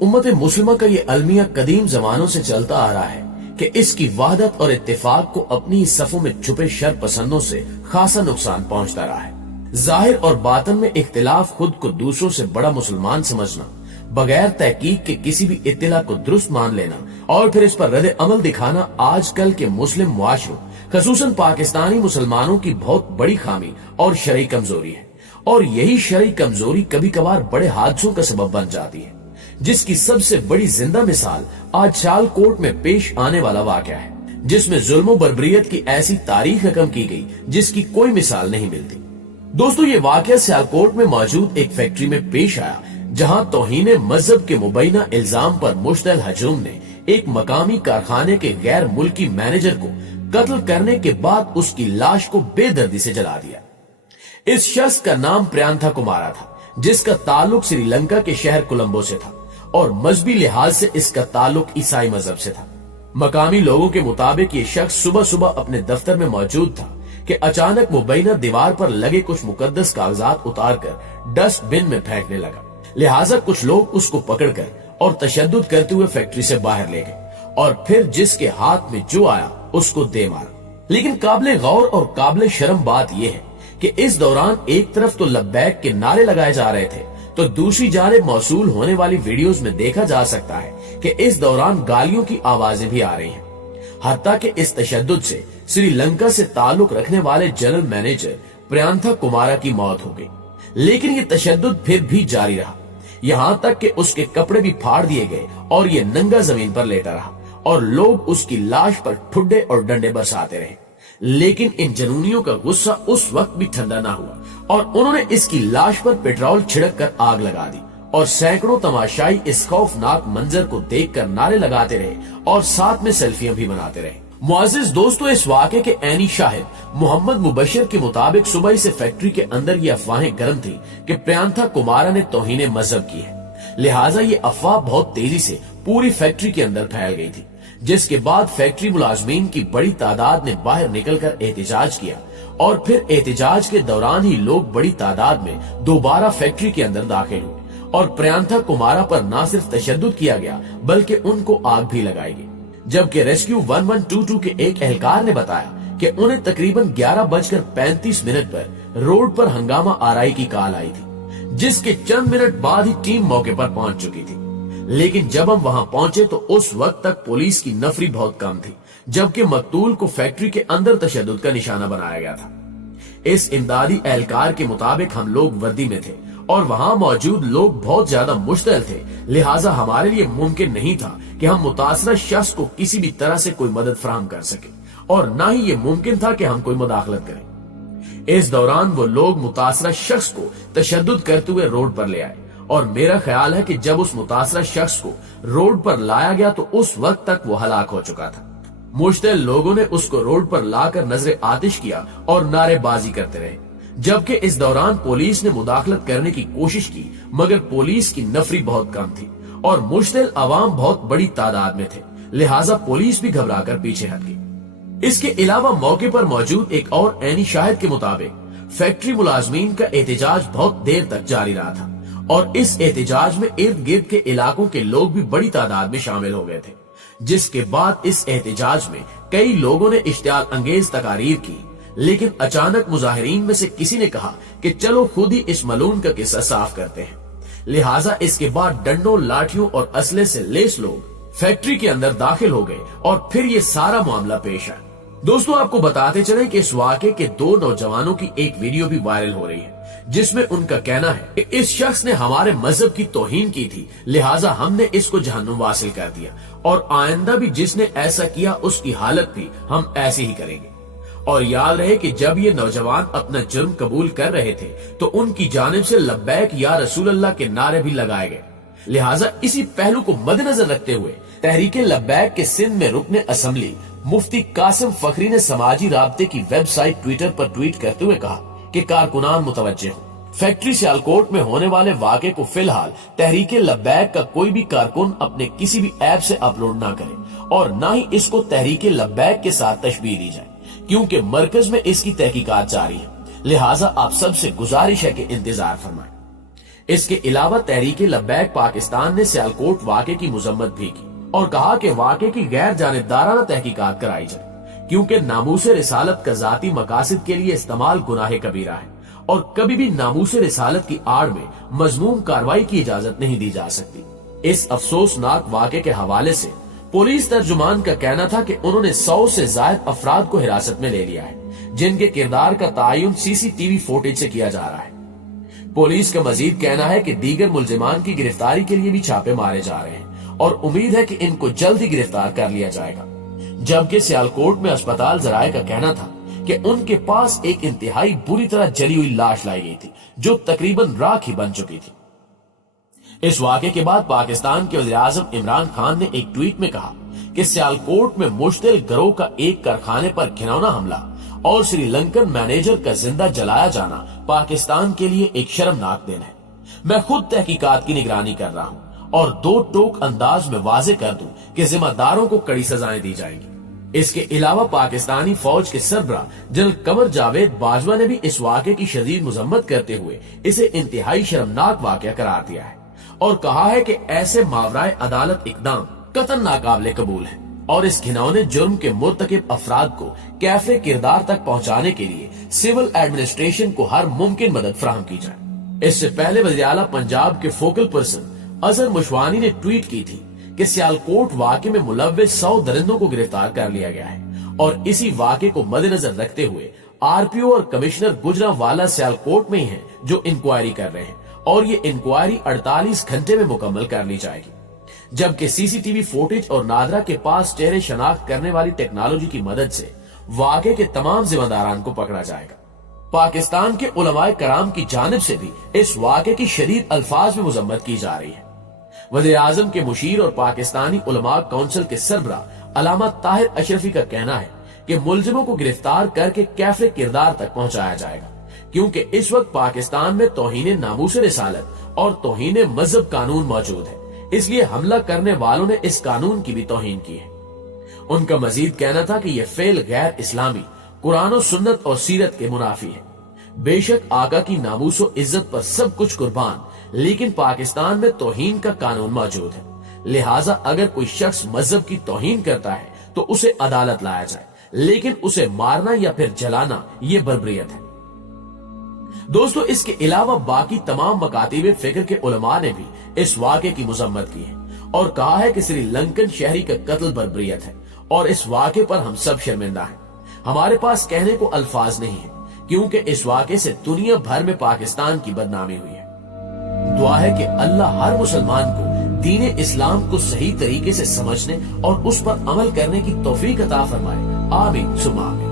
उम्मत मुस्लिमा का ये अलमिया कदीम जमानों से चलता आ रहा है कि इसकी वहदत और इत्तेफाक को अपनी सफों में छुपे शर पसंदों से खासा नुकसान पहुंचता रहा है। जाहिर और बातन में इख्तिलाफ खुद को दूसरों से बड़ा मुसलमान समझना, बगैर तहकीक के किसी भी इत्तिला को दुरुस्त मान लेना और फिर इस पर रद्द अमल दिखाना आजकल के मुस्लिम मुआशरों खसूसन पाकिस्तानी मुसलमानों की बहुत बड़ी खामी और शरई कमजोरी है। और यही शरई कमजोरी कभी कभार बड़े हादसों का सबब बन जाती है, जिसकी सबसे बड़ी जिंदा मिसाल आज सियालकोट में पेश आने वाला वाकया है, जिसमें जुल्म बर्बरियत की ऐसी तारीख रकम की गई जिसकी कोई मिसाल नहीं मिलती। दोस्तों, ये वाकया सियालकोट में मौजूद एक फैक्ट्री में पेश आया, जहां तौहीन मजहब के मुबैना इल्जाम पर मुश्तल हजूम ने एक मकामी कारखाने के गैर मुल्की मैनेजर को कत्ल करने के बाद उसकी लाश को बेदर्दी से जला दिया। इस शख्स का नाम प्रियांथा कुमारा था, जिसका ताल्लुक श्रीलंका के शहर कोलंबो से था और मजहबी लिहाज से इसका ताल्लुक ईसाई मजहब से था। मकामी लोगों के मुताबिक ये शख्स सुबह सुबह अपने दफ्तर में मौजूद था कि अचानक मुबैना दीवार पर लगे कुछ मुकद्दस कागजात उतारकर डस्टबिन में फेंकने लगा। लिहाजा कुछ लोग उसको पकड़कर और तशद्दुद करते हुए फैक्ट्री से बाहर ले गए और फिर जिसके हाथ में जो आया उसको दे मारा। लेकिन काबिले गौर और काबिले शर्म बात यह है कि इस दौरान एक तरफ तो लब्बैक के नारे लगाए जा रहे थे, तो दूसरी जानिब मौसूल होने वाली वीडियोस में देखा जा सकता है कि इस दौरान गालियों की आवाजें भी आ रही हैं। हत्ता कि इस तशद्दुद से श्रीलंका से ताल्लुक रखने वाले जनरल मैनेजर प्रियांथा कुमारा की मौत हो गई। लेकिन ये तशद्दुद फिर भी जारी रहा, यहाँ तक कि उसके कपड़े भी फाड़ दिए गए और ये नंगा जमीन पर लेटा रहा और लोग उसकी लाश पर ठुड्डे और डंडे बरसाते रहे। लेकिन इन जनूनियों का गुस्सा उस वक्त भी ठंडा ना हुआ और उन्होंने इसकी लाश पर पेट्रोल छिड़क कर आग लगा दी और सैकड़ों तमाशाई इस खौफनाक मंजर को देखकर नारे लगाते रहे और साथ में सेल्फियां भी बनाते रहे। मुअज़्ज़िज़ दोस्तों, इस वाक़े के ऐनी शाहिद मोहम्मद मुबशिर के मुताबिक सुबह से फैक्ट्री के अंदर ये अफवाहें गर्म थी कि प्रियांथा कुमारा ने तौहीन मजहब की है। लिहाजा ये अफवाह बहुत तेजी से पूरी फैक्ट्री के अंदर फैल गई थी, जिसके बाद फैक्ट्री मुलाजमीन की बड़ी तादाद ने बाहर निकलकर एहतजाज किया और फिर एहतजाज के दौरान ही लोग बड़ी तादाद में दोबारा फैक्ट्री के अंदर दाखिल हुए और प्रियांथा कुमारा पर न सिर्फ तशद्दुद किया गया बल्कि उनको आग भी लगाई गई। जबकि रेस्क्यू 1122 के एक एहलकार ने बताया कि उन्हें तकरीबन 11:35 पर रोड पर हंगामा आराई की कॉल आई थी, जिसके चंद मिनट बाद ही टीम मौके पर पहुंच चुकी थी। लेकिन जब हम वहां पहुंचे तो उस वक्त तक पुलिस की नफरी बहुत कम थी, जबकि मकतूल को फैक्ट्री के अंदर तशद्दुद का निशाना बनाया गया था। इस इमदादी एहलकार के मुताबिक हम लोग वर्दी में थे और वहां मौजूद लोग बहुत ज्यादा मुश्तल थे, लिहाजा हमारे लिए मुमकिन नहीं था कि हम मुतासरा शख्स को किसी भी तरह से कोई मदद फराहम कर सके और न ही ये मुमकिन था कि हम कोई मुदाखलत करें। इस दौरान वो लोग मुतासरा शख्स को तशद्दुद करते हुए रोड पर ले आए और मेरा ख्याल है कि जब उस मुतासरा शख्स को रोड पर लाया गया तो उस वक्त तक वो हलाक हो चुका था। मुश्तल लोगों ने उसको रोड पर लाकर नजरे आतिश किया और नारेबाजी करते रहे, जबकि इस दौरान पुलिस ने मुदाखलत करने की कोशिश की, मगर पुलिस की नफरी बहुत कम थी और मुश्तल अवाम बहुत बड़ी तादाद में थे, लिहाजा पुलिस भी घबराकर पीछे हट गई। इसके अलावा मौके पर मौजूद एक और ऐनी शाहिद के मुताबिक फैक्ट्री मुलाजमीन का एहतजाज बहुत देर तक जारी रहा था और इस एहतजाज में इर्द गिर्द के इलाकों के लोग भी बड़ी तादाद में शामिल हो गए थे, जिसके बाद इस एहतजाज में कई लोगों ने इश्तियाल अंगेज तकारीर की। लेकिन अचानक मुजाहिरीन में से किसी ने कहा कि चलो खुद ही इस मलून का किस्सा साफ करते हैं। लिहाजा इसके बाद डंडों, लाठियों और असले से लेस लोग फैक्ट्री के अंदर दाखिल हो गए और फिर ये सारा मामला पेश आया। दोस्तों, आपको बताते चले कि इस वाक़े के 2 नौजवानों की एक वीडियो भी वायरल हो रही है, जिसमें उनका कहना है कि इस शख्स ने हमारे मजहब की तौहीन की थी, लिहाजा हमने इसको जहन्नुम वासिल कर दिया और आइंदा भी जिसने ऐसा किया उसकी हालत भी हम ऐसे ही करेंगे। और याद रहे कि जब ये नौजवान अपना जुर्म कबूल कर रहे थे तो उनकी जानिब से लब्बैक या रसूल अल्लाह के नारे भी लगाए गए। लिहाजा इसी पहलू को मद्देनजर रखते हुए तहरीके लब्बैक के सिंध में रुकने असम्बली मुफ्ती कासिम फखरी ने समाजी राब्ते की वेबसाइट ट्विटर पर ट्वीट करते हुए कहा कि कारकुनान मुतवज्जे हो, फैक्ट्री सियालकोट में होने वाले वाक़े को फिलहाल तहरीके लब्बैक का कोई भी कारकुन अपने किसी भी ऐप से अपलोड ना करे और न ही इसको तहरीके लब्बैक के साथ तशबीह दी जाए, क्योंकि मरकज में इसकी तहकीकात जारी है। लिहाजा आप सबसे गुजारिश है कि इंतजार फरमाएं। इसके अलावा तहरीक लब्बैक पाकिस्तान ने सियालकोट वाक़े की मजम्मत भी की और कहा कि वाक़े की गैर जानिबदाराना तहकीकात कराई जाए, क्योंकि नामूस रिसालत का जाती मकासद के लिए इस्तेमाल गुनाह कबीरा है और कभी भी नामूस रिसालत की आड़ में मजमूम कार्रवाई की इजाजत नहीं दी जा सकती। इस अफसोसनाक वाक़े के हवाले से पुलिस तर्जुमान का कहना था कि उन्होंने 100 से ज्यादा अफराद को हिरासत में ले लिया है, जिनके किरदार का तयन सीसीटीवी फुटेज से किया जा रहा है। पुलिस का मजीद कहना है कि दीगर मुलजिमान की गिरफ्तारी के लिए भी छापे मारे जा रहे हैं और उम्मीद है कि इनको जल्द ही गिरफ्तार कर लिया जाएगा। जबकि सियालकोट में अस्पताल जराये का कहना था कि उनके पास एक इंतहाई बुरी तरह जली हुई लाश लाई गई थी, जो तकरीबन राख ही बन चुकी थी। इस वाक़े के बाद पाकिस्तान के वज़ीर-ए-आज़म इमरान खान ने एक ट्वीट में कहा कि सियालकोट में मुश्तिल गिरोह का एक कारखाने पर घिनौना हमला और श्रीलंकन मैनेजर का जिंदा जलाया जाना पाकिस्तान के लिए एक शर्मनाक दिन है। मैं खुद तहकीकात की निगरानी कर रहा हूँ और दो टोक अंदाज में वाजे कर दूं कि जिम्मेदारों को कड़ी सजाएं दी जाएंगी। इसके अलावा पाकिस्तानी फौज के सरबराह जनरल कमर जावेद बाजवा ने भी इस वाक़े की शदीद मजम्मत करते हुए इसे इंतहाई शर्मनाक वाक़या करार दिया है और कहा है कि ऐसे मावराए अदालत इकदाम कतई नाकाबिले कबूल है और इस घिनौने जुर्म के मुर्तकिब अफराद को कैफे किरदार तक पहुंचाने के लिए सिविल एडमिनिस्ट्रेशन को हर मुमकिन मदद फराहम की जाए। इससे पहले वज़ीर आला पंजाब के फोकल पर्सन अजहर मुशवानी ने ट्वीट की थी कि सियालकोट वाक़े में मुलव्विस 100 दरिंदों को गिरफ्तार कर लिया गया है और इसी वाक़े को मद्देनजर रखते हुए आरपीओ और कमिश्नर गुजरांवाला सियालकोट में ही हैं जो इंक्वायरी कर रहे हैं और ये इंक्वायरी 48 घंटे में मुकम्मल कर ली जाएगी। जबकि सीसीटीवी फुटेज और नादरा के पास चेहरे शनाख्त करने वाली टेक्नोलॉजी की मदद से वाक़े के तमाम जिम्मेदारान को पकड़ा जाएगा। पाकिस्तान के उलमाए कराम की जानिब से भी इस वाक़े की शदीद अल्फाज में मजम्मत की जा रही है। वज़ीर आज़म के मुशीर और पाकिस्तानी उलमा काउंसिल के सरबराह अल्लामा ताहिर अशरफी का कहना है कि मुलजिमों को गिरफ्तार करके कैफे किरदार तक पहुंचाया जाएगा, क्योंकि इस वक्त पाकिस्तान में तौहीने नामूस रिसालत और तौहीने मजहब कानून मौजूद है, इसलिए हमला करने वालों ने इस कानून की भी तौहीन की है। उनका मजीद कहना था कि यह फेल गैर इस्लामी, कुरान और सुन्नत और सीरत के मुनाफी है। बेशक आका की नामूस और इज्जत पर सब कुछ कुर्बान, लेकिन पाकिस्तान में तौहीन का कानून मौजूद है, लिहाजा अगर कोई शख्स मजहब की तौहीन करता है तो उसे अदालत लाया जाए, लेकिन उसे मारना या फिर जलाना ये बर्बरियत है। दोस्तों, इसके अलावा बाकी तमाम मकातिब फिक्र के उलमा ने भी इस वाक़े की मजम्मत की है और कहा है कि श्रीलंकन शहरी का कत्ल बर्बरियत है और इस वाक़े पर हम सब शर्मिंदा हैं। हमारे पास कहने को अल्फाज नहीं है, क्योंकि इस वाक़े से दुनिया भर में पाकिस्तान की बदनामी हुई है। दुआ है कि अल्लाह हर मुसलमान को दीन इस्लाम को सही तरीके से समझने और उस पर अमल करने की तौफीक अता फरमाए। आमीन सुमा आमीन।